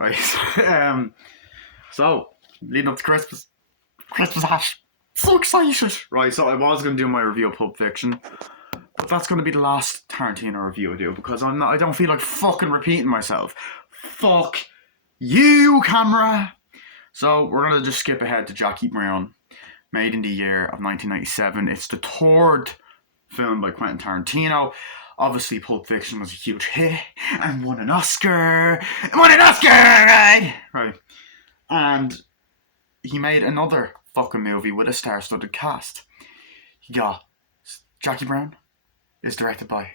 Right. So leading up to Christmas hash. So excited. Right, so I was going to do my review of Pulp Fiction, but that's going to be the last Tarantino review I do because I don't feel like fucking repeating myself. Fuck you, camera. So we're going to just skip ahead to Jackie Brown, made in the year of 1997. It's the third film by Quentin Tarantino. Obviously, Pulp Fiction was a huge hit and won an Oscar. Right? Right. And he made another fucking movie with a star-studded cast. He got Jackie Brown, is directed by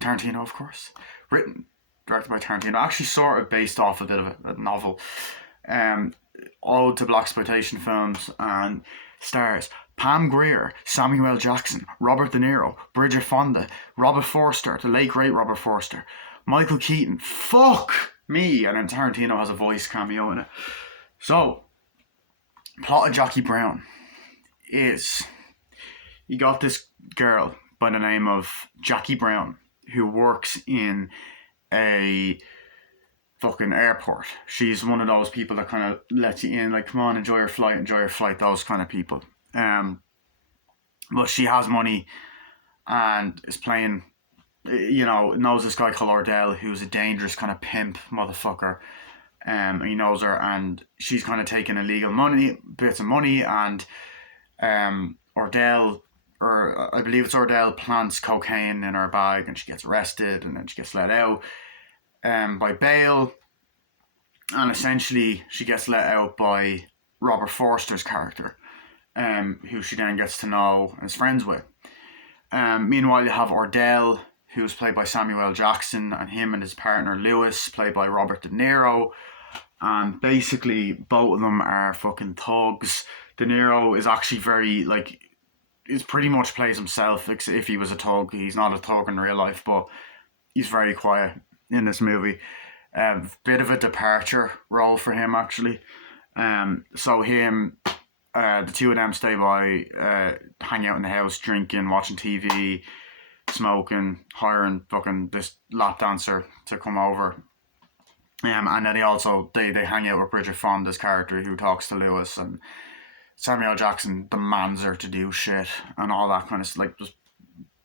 Tarantino, of course. Directed by Tarantino. Actually, sort of based off a bit of a novel. Ode to blaxploitation films, and stars Pam Grier, Samuel L. Jackson, Robert De Niro, Bridget Fonda, Robert Forster, the late great Robert Forster, Michael Keaton. Fuck me! And then Tarantino has a voice cameo in it. So, plot of Jackie Brown is you got this girl by the name of Jackie Brown who works in a fucking airport. She's one of those people that kind of lets you in, like, come on, enjoy your flight, those kind of people. But she has money and is playing, knows this guy called Ordell, who's a dangerous kind of pimp motherfucker. He knows her, and she's kind of taking illegal bits of money, and Ordell, or I believe it's Ordell, plants cocaine in her bag, and she gets arrested, and then she gets let out by bail, and essentially she gets let out by Robert Forster's character, who she then gets to know and is friends with. Meanwhile, you have Ordell, who's played by Samuel L. Jackson, and him and his partner Lewis, played by Robert De Niro. And basically, both of them are fucking thugs. De Niro is actually very, he pretty much plays himself if he was a thug. He's not a thug in real life, but he's very quiet in this movie. Bit of a departure role for him, actually. So him, the two of them stay by, hang out in the house, drinking, watching TV, smoking, hiring fucking this lap dancer to come over. And then they hang out with Bridget Fonda's character, who talks to Lewis, and Samuel Jackson demands her to do shit and all that kind of stuff. Just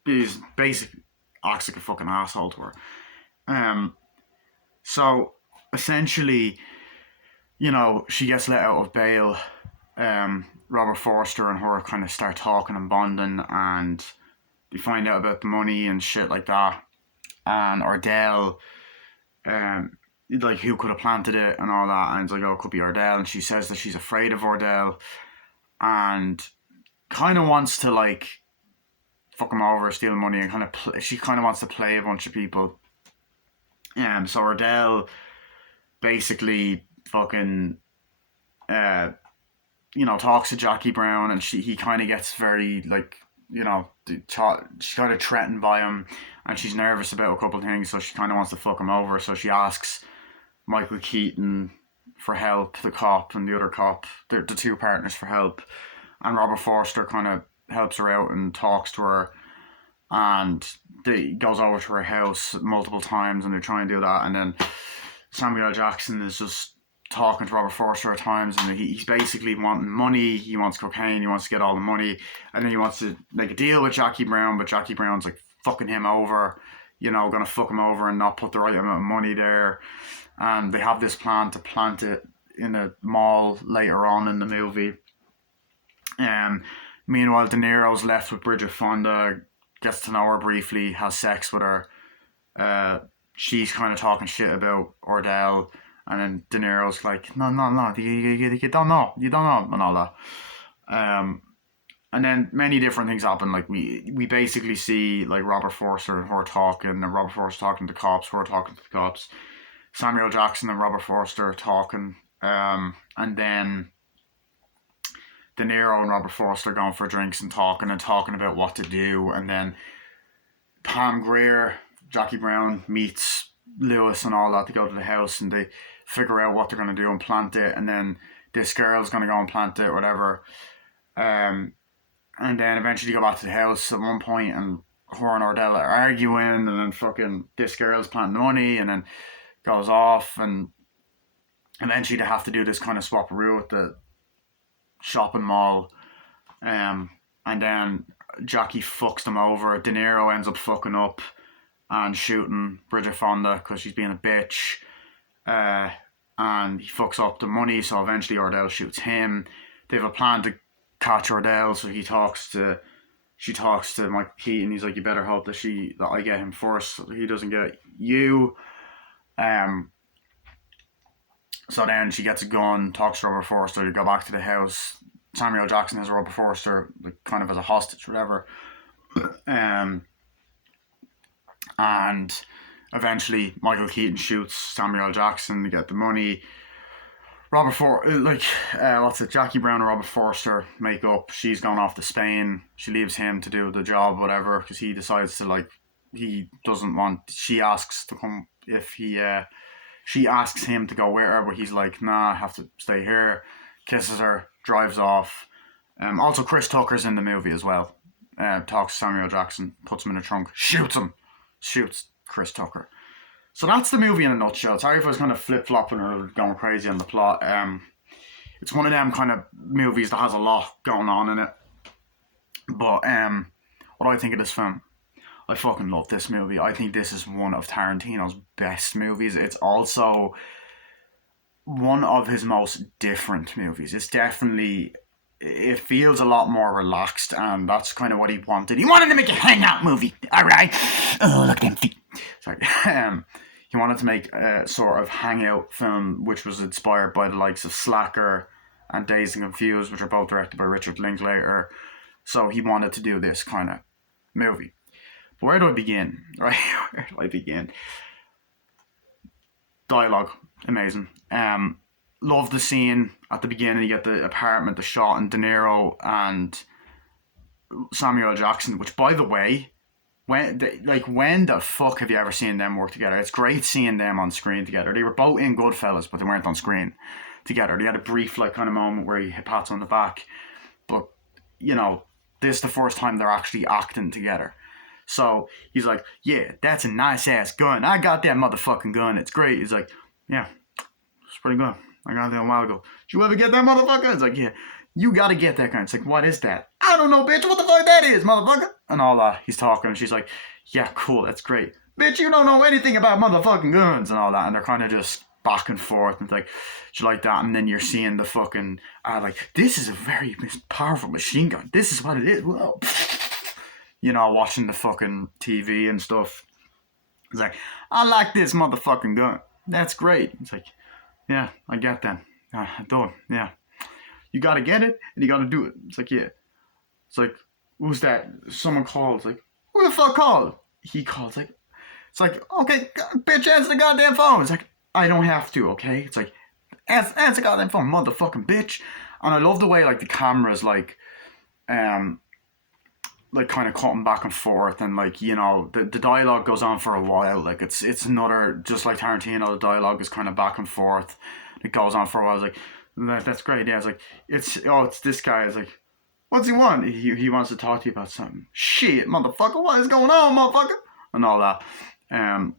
he's basically acts like a fucking asshole to her. So essentially, she gets let out of bail. Robert Forster and her kind of start talking and bonding, and they find out about the money and shit like that. And Ordell, who could have planted it and all that, and it's like, oh, it could be Ordell, and she says that she's afraid of Ordell, and kind of wants to fuck him over, steal money, and she kind of wants to play a bunch of people. So Ordell basically fucking talks to Jackie Brown, and he kind of gets very she's kind of threatened by him, and she's nervous about a couple of things, so she kind of wants to fuck him over. So she asks Michael Keaton for help, the cop, and the other cop, the two partners, for help, and Robert Forster kind of helps her out and talks to her, and he goes over to her house multiple times, and they try and do that, and then Samuel L. Jackson is just talking to Robert Forster at times, and he's basically wanting money. He wants cocaine, he wants to get all the money, and then he wants to make a deal with Jackie Brown, but Jackie Brown's fucking him over, gonna fuck him over and not put the right amount of money there. And they have this plan to plant it in a mall later on in the movie. Meanwhile, De Niro's left with Bridget Fonda, gets to know her briefly, has sex with her. She's kind of talking shit about Ordell, and then De Niro's like, no, you don't know, and all that. And then many different things happen. We basically see Robert Forster and her talking, and Robert Forster talking to the cops, her talking to the cops, Samuel Jackson and Robert Forster talking, and then De Niro and Robert Forster going for drinks and talking about what to do, and then Pam Grier, Jackie Brown, meets Lewis and all that to go to the house, and they figure out what they're going to do and plant it, and then this girl's going to go and plant it, whatever. And then eventually go back to the house at one point, and her and Ordell are arguing, and then fucking this girl's planting money, and then goes off, and eventually they have to do this kind of swapperoo at the shopping mall. And then Jackie fucks them over. De Niro ends up fucking up and shooting Bridget Fonda because she's being a bitch. And he fucks up the money, so eventually Ordell shoots him. They have a plan to catch Ordell, so she talks to Michael Keaton. He's like, you better hope that I get him first, so he doesn't get you. So then she gets a gun, talks to Robert Forster to go back to the house. Samuel Jackson has Robert Forster like kind of as a hostage, whatever. And eventually Michael Keaton shoots Samuel Jackson to get the money. Jackie Brown and Robert Forster make up. She's gone off to Spain. She leaves him to do the job, whatever, because he decides to he doesn't want. She asks to come if he. She asks him to go with her, but he's like, nah, I have to stay here. Kisses her, drives off. Also, Chris Tucker's in the movie as well. Talks to Samuel Jackson, puts him in the trunk, shoots Chris Tucker. So that's the movie in a nutshell. Sorry if I was kind of flip-flopping or going crazy on the plot. It's one of them kind of movies that has a lot going on in it. But what do I think of this film? I fucking love this movie. I think this is one of Tarantino's best movies. It's also one of his most different movies. It feels a lot more relaxed, and that's kind of what he wanted. He wanted to make a hangout movie, alright? Oh, look at them feet. Sorry. He wanted to make a sort of hangout film, which was inspired by the likes of Slacker and Dazed and Confused, which are both directed by Richard Linklater. So he wanted to do this kind of movie. But where do I begin? Right? Where do I begin? Dialogue. Amazing. Love the scene at the beginning. You get the apartment, the shot, and De Niro and Samuel Jackson, which, by the way, when the fuck have you ever seen them work together? It's great seeing them on screen together. They were both in Goodfellas, but they weren't on screen together. They had a brief kind of moment where he pats on the back, but this is the first time they're actually acting together. So he's like, yeah, that's a nice ass gun. I got that motherfucking gun. It's great. He's like, yeah, it's pretty good. I got that a while ago. Did you ever get that motherfucker? It's like, yeah, you gotta get that gun. It's like, what is that? I don't know, bitch. What the fuck that is, motherfucker? And all that. He's talking, and she's like, yeah, cool, that's great. Bitch, you don't know anything about motherfucking guns and all that. And they're kind of just back and forth, and it's like, do you like that? And then you're seeing the fucking, this is a very powerful machine gun. This is what it is. Whoa. Watching the fucking TV and stuff. It's like, I like this motherfucking gun. That's great. It's like, yeah, I get that. I do it. Yeah. You gotta get it, and you gotta do it. It's like, yeah. It's like, who's that? Someone called. It's like, who the fuck called? He called. It's like, okay, bitch, answer the goddamn phone. It's like, I don't have to, okay? It's like, answer the goddamn phone, motherfucking bitch. And I love the way, the camera's, kind of cutting back and forth, and the dialogue goes on for a while. It's another, just like Tarantino, the dialogue is kind of back and forth. It goes on for a while. It's like, that's great. Yeah, it's this guy. It's like, what's he want? He wants to talk to you about something. Shit, motherfucker, what is going on, motherfucker? And all that. And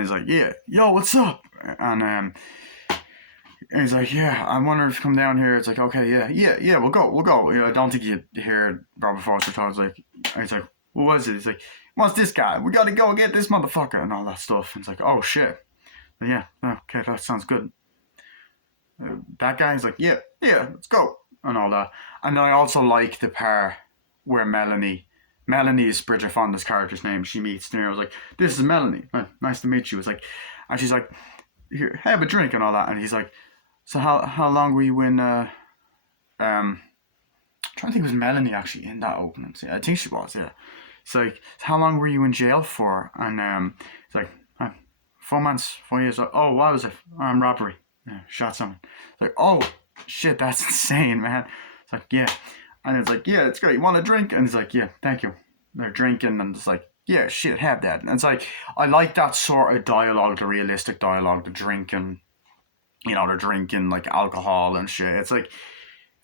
he's like, yeah, yo, what's up? And he's like, yeah, I wonder if you come down here. It's like, okay, yeah, we'll go. I don't think you hear Robert Forster talk. He's like, what was it? He's like, what's this guy? We gotta go get this motherfucker and all that stuff. And it's like, oh shit. But yeah, okay, that sounds good. That guy's like, yeah, let's go. And all that. And I also like the part where Melanie is Bridget Fonda's character's name. She meets De Niro. I was like, this is Melanie. Nice to meet you. It's like, and she's like, here, have a drink and all that. And he's like, so how long were you in, I'm trying to think, was Melanie actually in that opening? I think she was, yeah. It's like, how long were you in jail for? And it's like, 4 months, 4 years. Oh, what was it? Robbery. Yeah, shot someone. It's like, oh, shit, that's insane, man. It's like, yeah. And it's like, yeah, it's great. You want a drink? And it's like, yeah, thank you. They're drinking, and it's like, yeah, shit, have that. And it's like, I like that sort of dialogue, the realistic dialogue, the drinking. They're drinking alcohol and shit. It's like,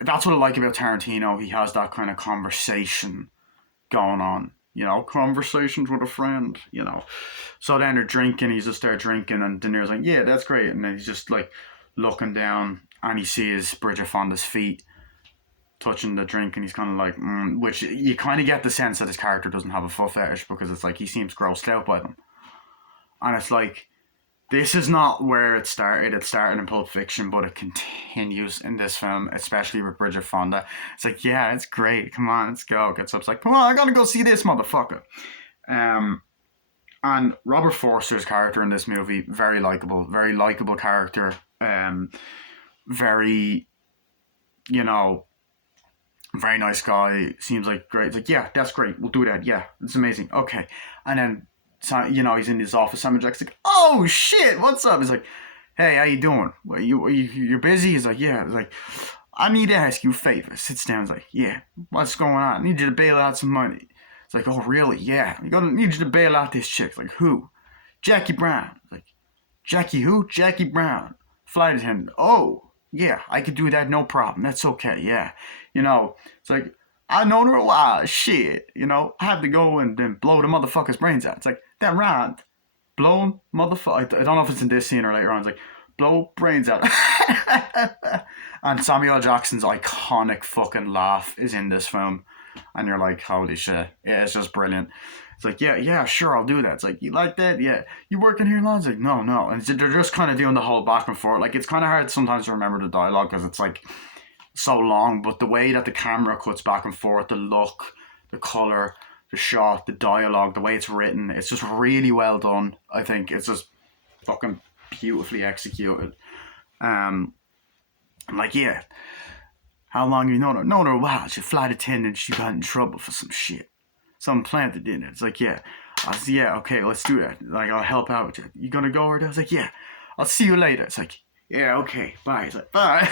that's what I like about Tarantino. He has that kind of conversation going on. you know, conversations with a friend, you know. So then they're drinking, he's just there drinking, and De Niro's like, yeah, that's great. And then he's just like looking down, and he sees Bridget Fonda's feet touching the drink, and he's kind of like, which you kind of get the sense that his character doesn't have a foot fetish, because it's like he seems grossed out by them. And it's like, this is not where it started. It started in Pulp Fiction, but it continues in this film, especially with Bridget Fonda. It's like, yeah, it's great. Come on, let's go. Gets up, it's like, come on, I gotta go see this motherfucker. And Robert Forster's character in this movie, very likable character. Very, you know, very nice guy. Seems like great. It's like, yeah, that's great. We'll do that. Yeah, it's amazing. Okay. And then, you know, he's in his office. Simon Jackson's like, oh shit, what's up? He's like, hey, how you doing? Well, you're busy? He's like, yeah. He's like, I need to ask you a favor. Sits down. He's like, yeah, what's going on? I need you to bail out some money. It's like, oh really? Yeah, need you to bail out this chick. It's like, who? Jackie Brown. It's like, Jackie who? Jackie Brown. Flight attendant. Oh, yeah, I could do that, no problem. That's okay, yeah. You know, it's like, I know her a while, shit. You know, I have to go and then blow the motherfucker's brains out. It's like, that right. Blown motherfucker. I don't know if it's in this scene or later on. It's like, blow brains out. And Samuel L. Jackson's iconic fucking laugh is in this film. And you're like, holy shit. Yeah, it's just brilliant. It's like, yeah, sure, I'll do that. It's like, you like that? Yeah. You working here, lads? Like, no. And they're just kind of doing the whole back and forth. Like, it's kind of hard sometimes to remember the dialogue because it's like so long. But the way that the camera cuts back and forth, the look, the color, the shot, the dialogue, the way it's written, it's just really well done. I think it's just fucking beautifully executed. I'm like, yeah. How long have you known her? Known her a while. She's a flight attendant. She got in trouble for some shit. Something planted in it. It's like, yeah. I was, yeah, okay, let's do that. Like, I'll help out with you. You gonna go over there? I was like, yeah. I'll see you later. It's like, yeah, okay, bye. It's like, bye.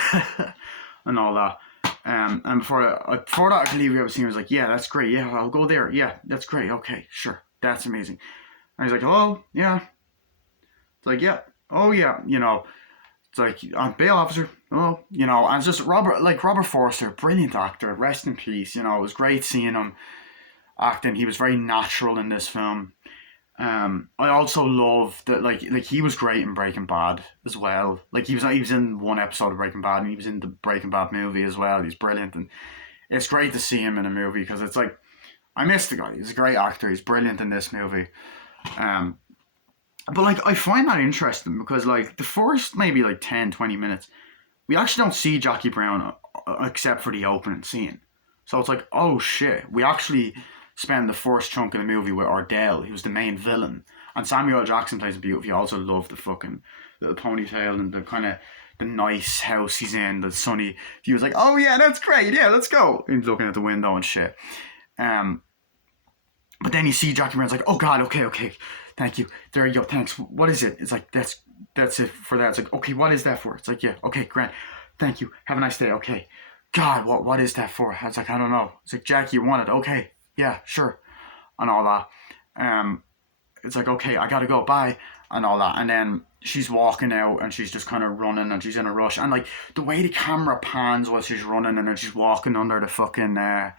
And all that. And before that, I could leave, I was like, yeah, that's great. Yeah, I'll go there. Yeah, that's great. Okay, sure. That's amazing. And he's like, hello? Yeah. It's like, yeah. Oh, yeah. You know, it's like, I'm bail officer. Oh, you know, and it's just Robert Forster, brilliant actor. Rest in peace. You know, it was great seeing him acting. He was very natural in this film. I also love that, like he was great in Breaking Bad as well. Like he was in one episode of Breaking Bad, and he was in the Breaking Bad movie as well. He's brilliant, and it's great to see him in a movie because it's like, I miss the guy. He's a great actor. He's brilliant in this movie. But like, I find that interesting because like the first maybe like 10-20 minutes, we actually don't see Jackie Brown except for the opening scene. So it's like, oh shit, we actually spend the first chunk of the movie with Ardell, who's the main villain. And Samuel L. Jackson plays it beautifully. I also love the fucking little ponytail and the kind of the nice house he's in, the sunny. He was like, oh yeah, that's great, yeah, let's go. And he's looking at the window and shit. But then you see Jackie Brown's like, oh god, okay, thank you. There you go, thanks. What is it? It's like, that's it for that. It's like, okay, what is that for? It's like, yeah, okay, great. Thank you. Have a nice day. Okay. God, what is that for? I was like, I don't know. It's like, Jackie, you want it? Okay. Yeah, sure. And all that. It's like, okay, I gotta go, bye. And all that. And then she's walking out and she's just kind of running and she's in a rush. And like, the way the camera pans while she's running and then she's walking under the fucking, the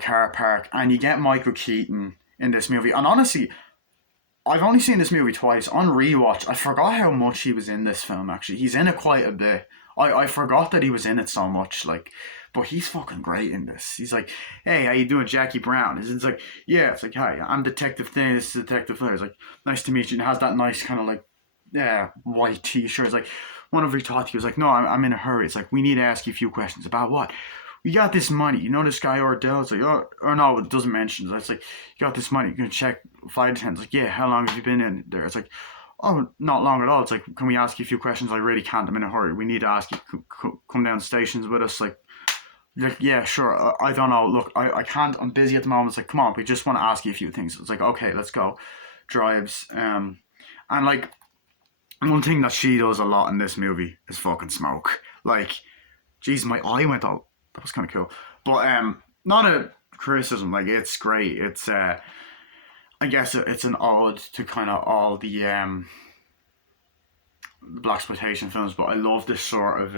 car park. And you get Michael Keaton in this movie. And honestly, I've only seen this movie twice. On rewatch, I forgot how much he was in this film, actually. He's in it quite a bit. I forgot that he was in it so much, like, but he's fucking great in this. He's like, hey, how you doing, Jackie Brown? It's like, yeah, it's like, hi, I'm Detective Thing, this is Detective Thing. It's like, nice to meet you. And it has that nice kind of like, white t-shirt. It's like, whenever he talked, he was like, no, I'm in a hurry. It's like, we need to ask you a few questions. About what? We got this money. You know this guy Ardell? It's like, oh, or no, it doesn't mention. It's like, you got this money. You're going to check flight attendants. Like, yeah, how long have you been in there? It's like, oh, not long at all. It's like, can we ask you a few questions? I really can't. I'm in a hurry. We need to ask you, come down the stations with us. Like, yeah, sure. I don't know. Look, I can't. I'm busy at the moment. It's like, come on, we just want to ask you a few things. It's like, okay, let's go. Drives. And like, one thing that she does a lot in this movie is fucking smoke. Like, geez, my eye went out. That was kind of cool. But not a criticism. Like, it's great. It's I guess it's an ode to kind of all the blaxploitation films, but I love this sort of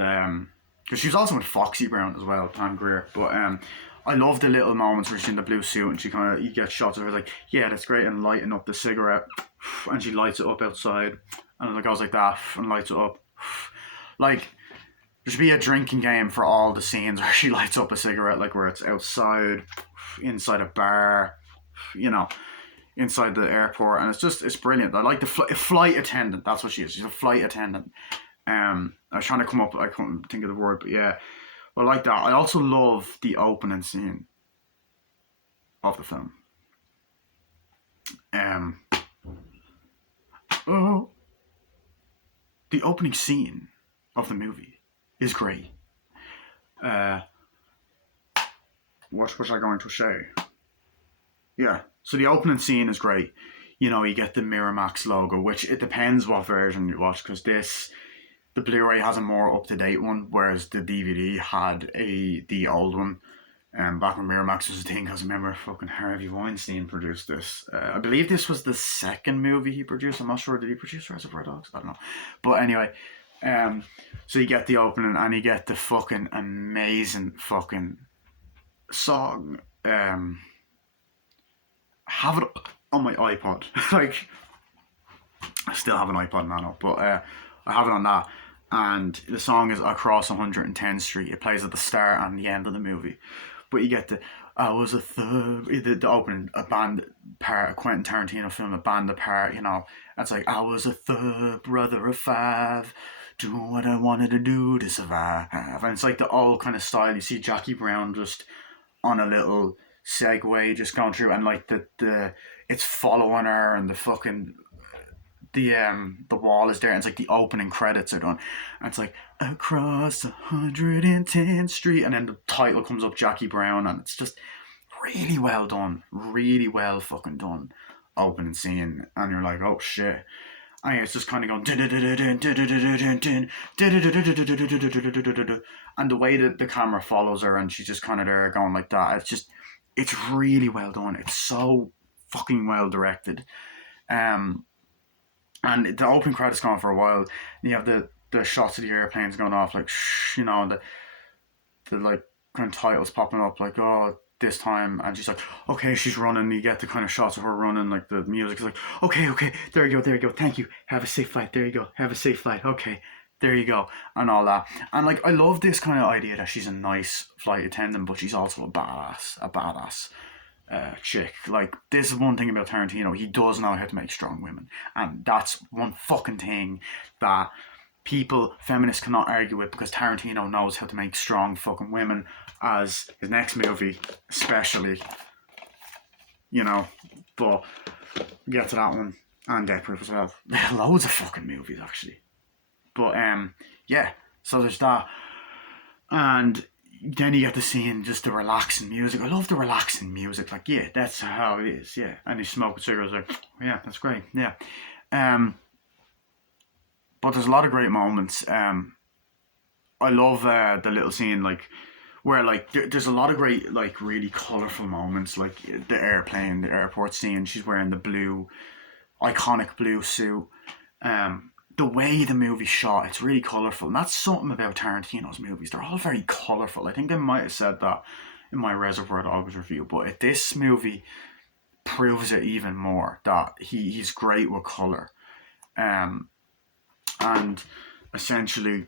because she was also in Foxy Brown as well, Pam Grier. But I love the little moments where she's in the blue suit and she kind of, you get shots of her like, yeah, that's great, and lighting up the cigarette, and she lights it up outside, and it goes like that, and lights it up. Like, there should be a drinking game for all the scenes where she lights up a cigarette, like where it's outside, inside a bar, you know, inside the airport, and it's brilliant. I like the flight attendant. That's what she is. She's a flight attendant. I was trying to come up, I couldn't think of the word, but yeah, I like that. I also love the opening scene of the film. Oh, the opening scene of the movie is great. What was I going to say? Yeah, so the opening scene is great. You know, you get the Miramax logo, which it depends what version you watch, because the Blu-ray has a more up-to-date one, whereas the DVD had the old one. Back when Miramax was a thing, because I remember fucking Harvey Weinstein produced this. I believe this was the second movie he produced. I'm not sure. Did he produce Reservoir Dogs? I don't know. But anyway, so you get the opening and you get the fucking amazing fucking song. Have it on my iPod. Like, I still have an iPod Nano, but I have it on that. And the song is Across 110th Street. It plays at the start and the end of the movie. But you get I was a third, the opening, a band part, a Quentin Tarantino film, a band apart, you know. It's like, I was a third brother of five, doing what I wanted to do to survive. And it's like the old kind of style. You see Jackie Brown just on a little Segway just going through, and like the it's following her, and the fucking the wall is there, and it's like the opening credits are done, and it's like Across 110th Street, and then the title comes up, Jackie Brown, and it's just really well done, really well fucking done opening scene, and you're like, oh shit. And it's just kind of going, and the way that the camera follows her, and she's just kind of there going like that, it's really well done. It's so fucking well directed. And the opening credits going for a while. You have the shots of the airplanes going off, like, you know, the like kind of titles popping up, like, oh, this time, and she's like, okay, she's running. You get the kind of shots of her running, like the music is like, okay, there you go, thank you, have a safe flight, there you go, have a safe flight, okay, there you go, and all that. And like, I love this kind of idea that she's a nice flight attendant, but she's also a badass chick. Like, this is one thing about Tarantino, he does know how to make strong women, and that's one fucking thing that feminists cannot argue with, because Tarantino knows how to make strong fucking women, as his next movie especially, you know. But get to that one, and Death Proof as well. Loads of fucking movies actually. But yeah, so there's that. And then you get to seeing just the relaxing music. I love the relaxing music. Like, yeah, that's how it is. Yeah, and he's smoking cigarettes. Like, yeah, that's great. Yeah. But there's a lot of great moments. I love the little scene, like, where like there's a lot of great, like, really colourful moments, like the airplane, the airport scene. She's wearing the iconic blue suit. The way the movie's shot, it's really colourful, and that's something about Tarantino's movies. They're all very colourful. I think I might have said that in my Reservoir Dogs review, but this movie proves it even more, that he's great with colour. And essentially,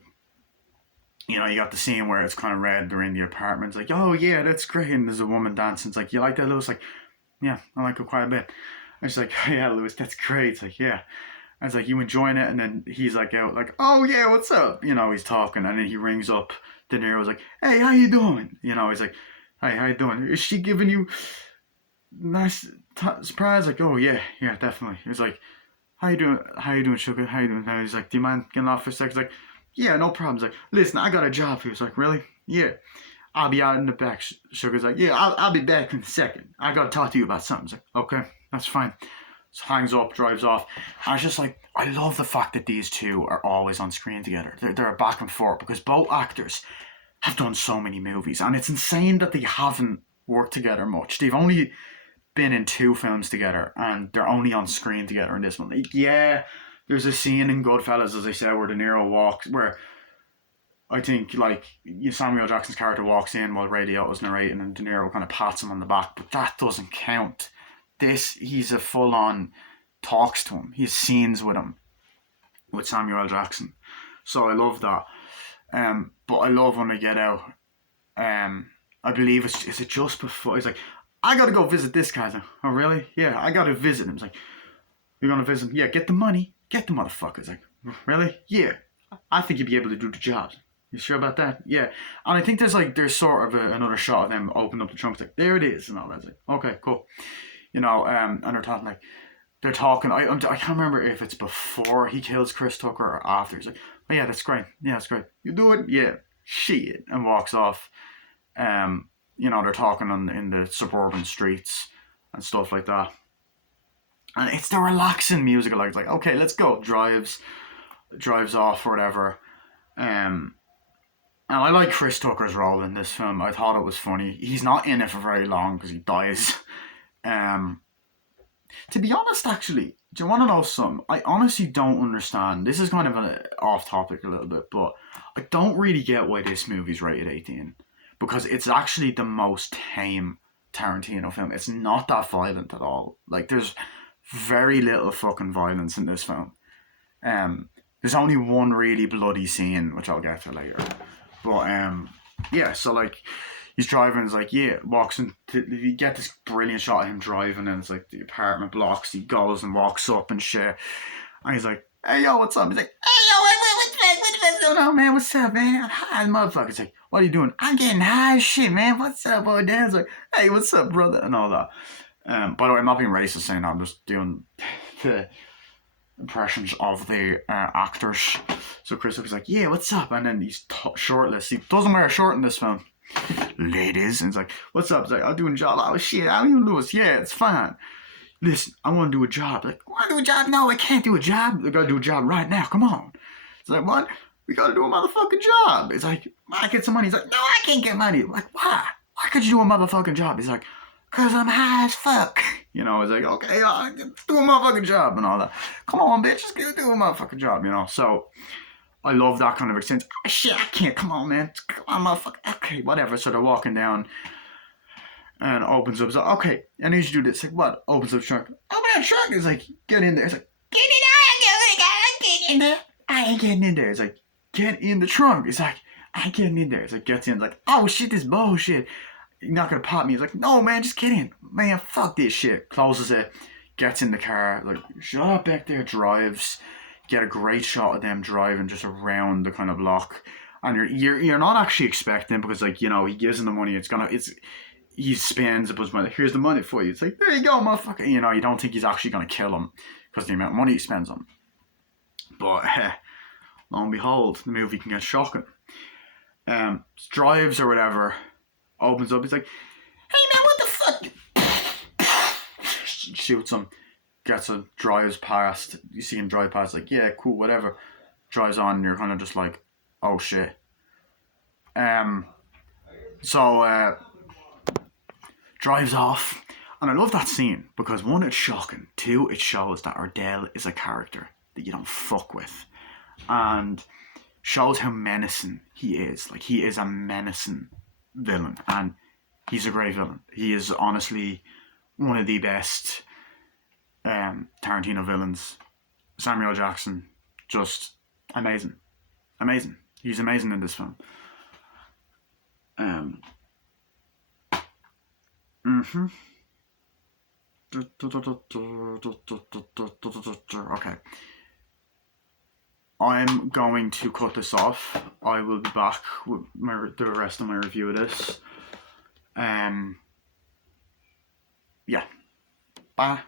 you know, you got the scene where it's kind of red, they're in the apartment, it's like, oh yeah, that's great, and there's a woman dancing. It's like, you like that, Lewis? Like, yeah, I like it quite a bit. And she's like, oh, yeah, Lewis, that's great. It's like, yeah. And it's like, you enjoying it? And then he's like out, like, oh yeah, what's up? You know, he's talking, and then he rings up De Niro's like, hey, how you doing? You know, he's like, hey, how you doing? Is she giving you nice surprise? Like, oh yeah, definitely. He's like, how you doing, sugar? How you doing? And he's like, do you mind getting off for a sec? He's like, yeah, no problem. He's like, listen, I got a job. He was like, really? Yeah. I'll be out in the back. Sugar's like, yeah, I'll be back in a second. I got to talk to you about something. He's like, okay, that's fine. So hangs up, drives off. And I was just like, I love the fact that these two are always on screen together. They're back and forth, because both actors have done so many movies. And it's insane that they haven't worked together much. They've only been in 2 films together, and they're only on screen together in this one. Like, yeah, there's a scene in Goodfellas, as I said, where De Niro walks, where I think like Samuel Jackson's character walks in while Ray Liotta's narrating, and De Niro kind of pats him on the back, but that doesn't count. He's a full on talks to him. He has scenes with him with Samuel Jackson, so I love that. But I love when they get out. I believe is it just before he's like, I gotta go visit this guy. Like, oh really? Yeah, I gotta visit him. It's like, you're gonna visit him? Yeah, get the money, get the motherfuckers. Like, really? Yeah, I think you'd be able to do the job. You sure about that? Yeah. And I think there's sort of another shot of them opening up the trunk. It's like, there it is, and all that. It's like, okay, cool. And they're talking. I can't remember if it's before he kills Chris Tucker or after. He's like, oh yeah, that's great. Yeah, that's great. You do it? Yeah. Shit. And walks off. They're talking in the suburban streets and stuff like that. And it's the relaxing music. Like, it's like, okay, let's go. Drives off or whatever. And I like Chris Tucker's role in this film. I thought it was funny. He's not in it for very long because he dies. To be honest, actually, do you want to know something? I honestly don't understand. This is kind of off topic a little bit, but I don't really get why this movie's rated 18. Because it's actually the most tame Tarantino film. It's not that violent at all. Like, there's very little fucking violence in this film. There's only one really bloody scene, which I'll get to later. But, yeah, so, like, he's driving, it's like, yeah, walks in, you get this brilliant shot of him driving, and it's like the apartment blocks, he goes and walks up and shit, and he's like, hey, yo, what's up? He's like, hey, yo, what's going on, man? What's up, man? I'm high, motherfucker. He's like, what are you doing? I'm getting high as shit, man. What's up, boy? Dan's like, hey, what's up, brother? And all that. By the way, I'm not being racist saying that, I'm just doing the impressions of the actors. So Chris Tucker's like, yeah, what's up? And then he's shirtless. He doesn't wear a shirt in this film. Ladies, and it's like, what's up? It's like, I'm doing a job. Oh shit, how do you lose? Yeah, it's fine. Listen, I want to do a job. Like, want to do a job? No, I can't do a job. I gotta do a job right now. Come on. It's like, what? We gotta do a motherfucking job. It's like, I get some money. He's like, no, I can't get money. Like, why? Why could you do a motherfucking job? He's like, cause I'm high as fuck. It's like, okay, do a motherfucking job and all that. Come on, bitch, just do a motherfucking job, So I love that kind of exchange. Oh, shit, I can't. Come on, man. Come on, motherfucker. Okay, whatever. So they're walking down and opens up. It's like, okay, I need you to do this. Like, what? Opens up the trunk. Open up the trunk. It's like, get in there. It's like, get in there. I ain't getting in there. It's like, get in the trunk. It's like, I ain't getting in there. It's like, gets in. It's like, oh, shit, this bullshit. You're not going to pop me. It's like, no, man, just get in. Man, fuck this shit. Closes it. Gets in the car. Like, shut up back there. Drives. Get a great shot of them driving just around the kind of block, and you're not actually expecting, because like he gives them the money. He spends a bunch of money. Here's the money for you. It's like, there you go, motherfucker. You don't think he's actually gonna kill him because the amount of money he spends on him. But lo and behold, the movie can get shocking. Drives or whatever, opens up. He's like, hey man, what the fuck? Shoots him. Drives past. You see him drive past, like, yeah, cool, whatever. Drives on, and you're kind of just like, oh shit. So drives off, and I love that scene because one, it's shocking. Two, it shows that Ardell is a character that you don't fuck with, and shows how menacing he is. Like, he is a menacing villain, and he's a great villain. He is honestly one of the best Tarantino villains. Samuel Jackson, just amazing. He's amazing in this film. Okay. I'm going to cut this off. I will be back with the rest of my review of this. Yeah. Bye.